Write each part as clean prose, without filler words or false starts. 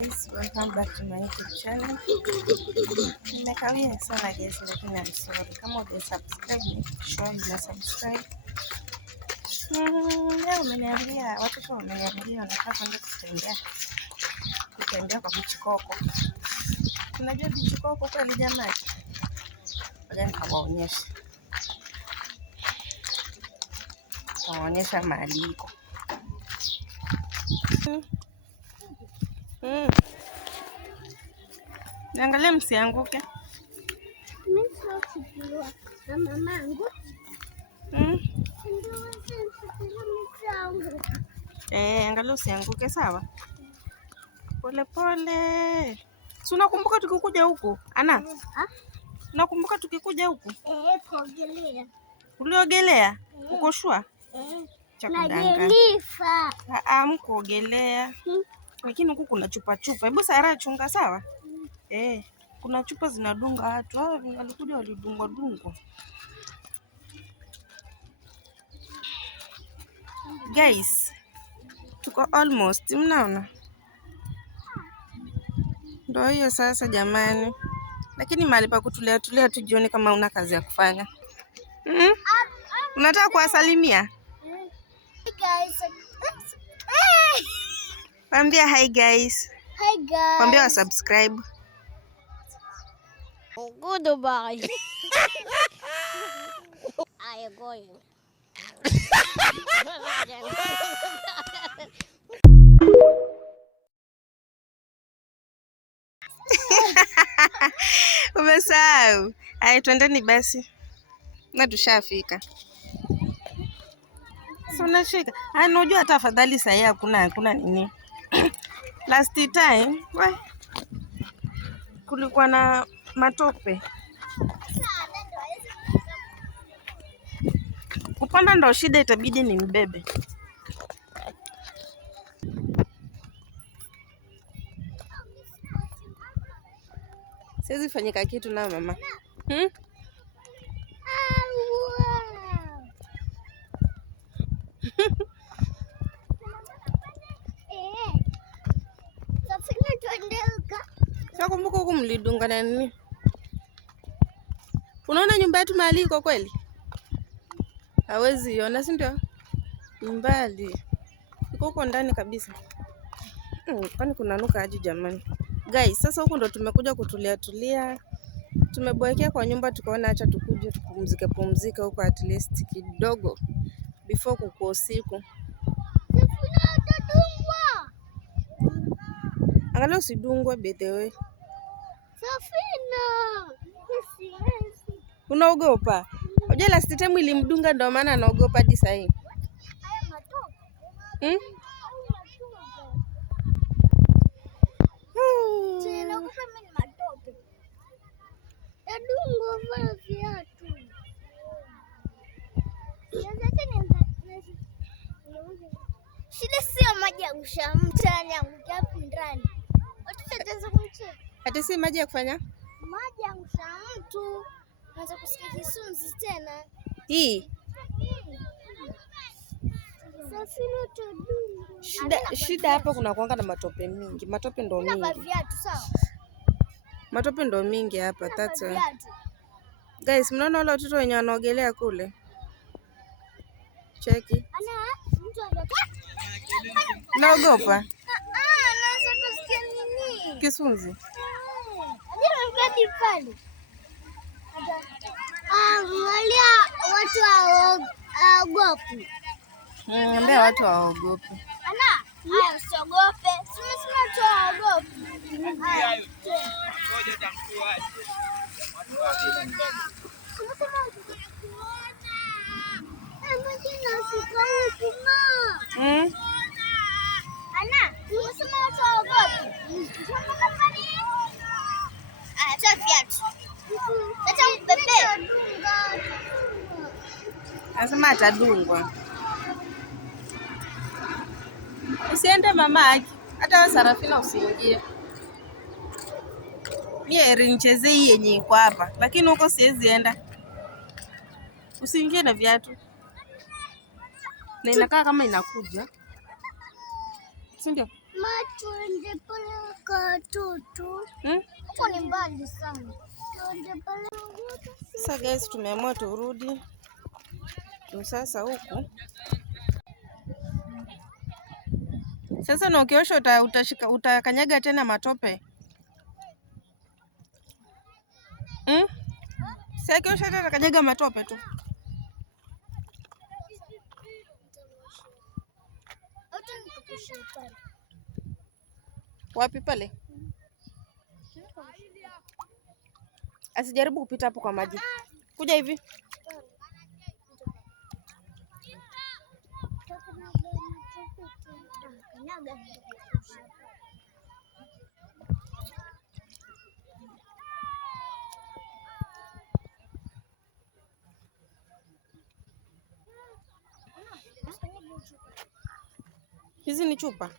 Guys, welcome back to my YouTube channel. Nimekawia sana guys, lakini I'm sorry. Kama hujasubscribe, make sure you subscribe. Leo umeniambia watoto wameniambia wanataka kwenda kutembea kwa Bichikoko. Unajua Bichikoko kweli jamani? Ngoja nikawaonyesha. Nawaonyesha mahali iko. Niangalie msianguke. Mimi sikuwa na mamangu. Angalia usianguke, sawa? Pole pole. Si unakumbuka tukikuja huku? Ana? Unakumbuka tukikuja huku? Kuogelea. Uliogelea? Uko shua? Najelifa. Mkuogelea. Lakini huku kuna chupa. Hebu Sara chunga, sawa? Kuna chupa zinadunga watu. Walikuja walidungwa. Guys, tuko almost, mnaona? Ndio hiyo sasa jamani. Lakini mahali pa kutulia tu jioni kama una kazi ya kufanya. Unataka kuwasalimia? Hi guys. Waambia hi guys. Hi guys. Waambia wa subscribe. Goodbye. I am going. Umesahau. Haya, twendeni basi. Na tushafika. So unashika. Unajua hata afadhali sasa hakuna nini. Last time, kulikuwa na matope. Kupanda ndo shida, itabidi ni mbebe. Siwezi fanyika kitu na mama. Nakumbuka huku mlidunga na nini? Unaona nyumba yetu mahali iko kweli? Hawezi iona, si ndio? Mbali. Iko huko ndani kabisa. Kwani kunanuka aje jamani? Guys, sasa huku ndo tumekuja kutulia. Tumeboekea kwa nyumba, tukaona acha tukuje tupumzike huko at least kidogo before kuko usiku. Angalau usidungwe by the way. Safina. Unaogopa? Unajua last time ilimdunga ndio maana anaogopa hadi sasa hivi. Haya matope. Tena kwa mimi matope. Tadungo vile viatu. Shida sio maji ya kushamtani yangu hapo ndani. Watoto tataanza kumcheka. Hata si maji ya kufanya? Maji ya mtu. Naanza kusikia kisunzi tena. Hii. Safina tadungo. Shida hapa kuna kuanga na matope mingi. Matope ndo mingi. Kuna viatu sawa? Matope ndo mingi hapa, that's why. Guys, mnaona wale watoto wenye wanaogelea kule? Cheki. Naogopa? Naanza kusikia nini? Kisunzi. Angalia watu hawaogopi. Ambia watu hawaogopi. Haya usiogope. Simesema watu hawaogopi. Anasema atadungwa. Usiende mama haki. Hata wewe Sarafina usiingie. Mimi nichezee hii yenye iko hapa, lakini huko siwezi enda. Usiingie na viatu. Na inakaa kama inakuja. Si ndio? Tuende pale katoto. Huko ni mbali sana. Tuende pale. Sasa guys, tumeamua turudi sasa huku. Sasa na ukiosha utakanyaga tena matope. Sasa ukiosha utakanyaga matope tu. Wapi pale? Asijaribu kupita hapo kwa maji. Kuja hivi. Hizi ni chupa.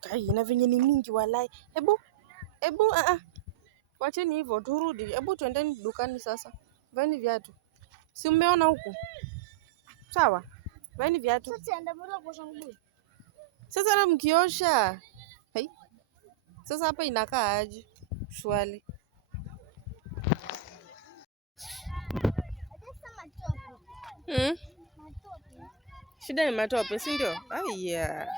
Kai na venye ni mingi walai. Hebu wacheni hivyo turudi. Hebu tuendeni dukani sasa. Vaeni viatu. Si mmeona huku? Sawa. Vaeni viatu. Sasa na mkiosha. Hai. Sasa hapa inakaa aje? Shwali. Shida ni matope, si ndio? Aya.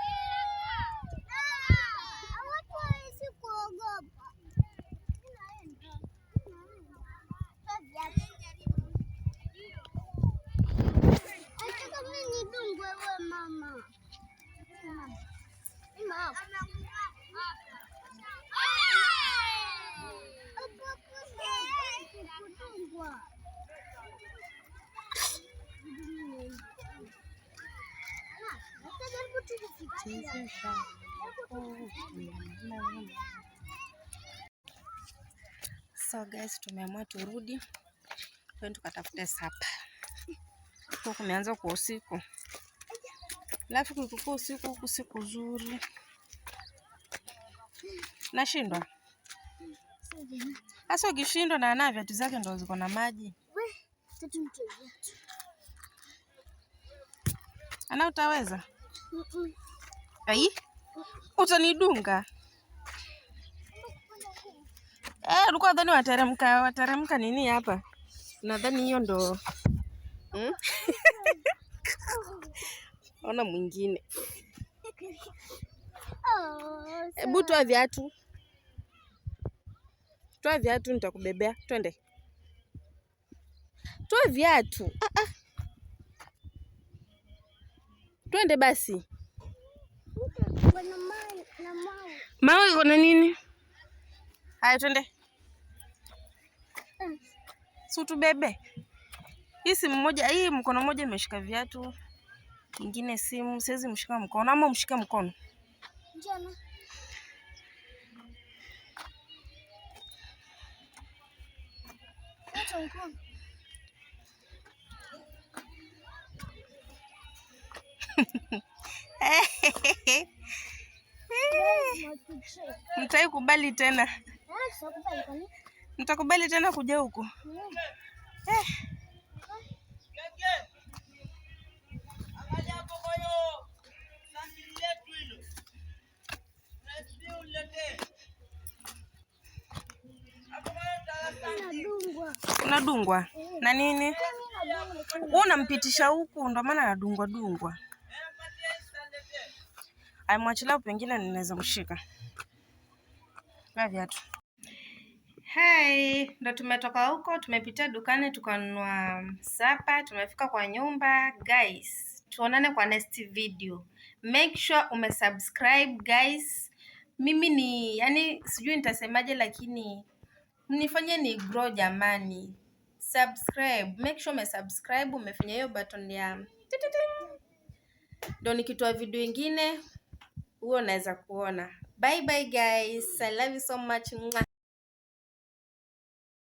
So guys, tumeamua turudi twende tukatafute sapa. Huko kumeanza kwa usiku. Alafu kukua usiku huku si kuzuri. Nashindwa. Sasa ukishindwa na viatu zake ndo ziko na maji. Ana utaweza? Ai? Utanidunga. Ulikuwa nadhani wateremka nini hapa? Nadhani hiyo ndo. Ona mwingine. Hebu toa viatu. Toa viatu nitakubebea. Twende. Toa viatu. Twende basi. Mawe iko na nini? Haya twende. Si tubebe. Hii simu moja, hii mkono moja imeshika viatu. Ingine simu, siwezi mshika mkono ama mshike mkono. Njana. Acha mkono. Mtaikubali tena. Mtakubali tena kuja huko. Unadungwa na nini? Unampitisha huku ndo maana anadungwa. Aimwachilia pengine ninaweza mshika. Na viatu. Hai, ndo tumetoka huko, tumepitia dukani tukanunua sapa, tumefika kwa nyumba. Guys, tuonane kwa next video. Make sure umesubscribe guys. Mimi ni, yani sijui nitasemaje lakini mnifanye ni grow jamani. Subscribe, make sure umesubscribe, umefanya hiyo button ya ndo nikitoa video ingine huo naweza kuona. Bye bye guys. I love you so much.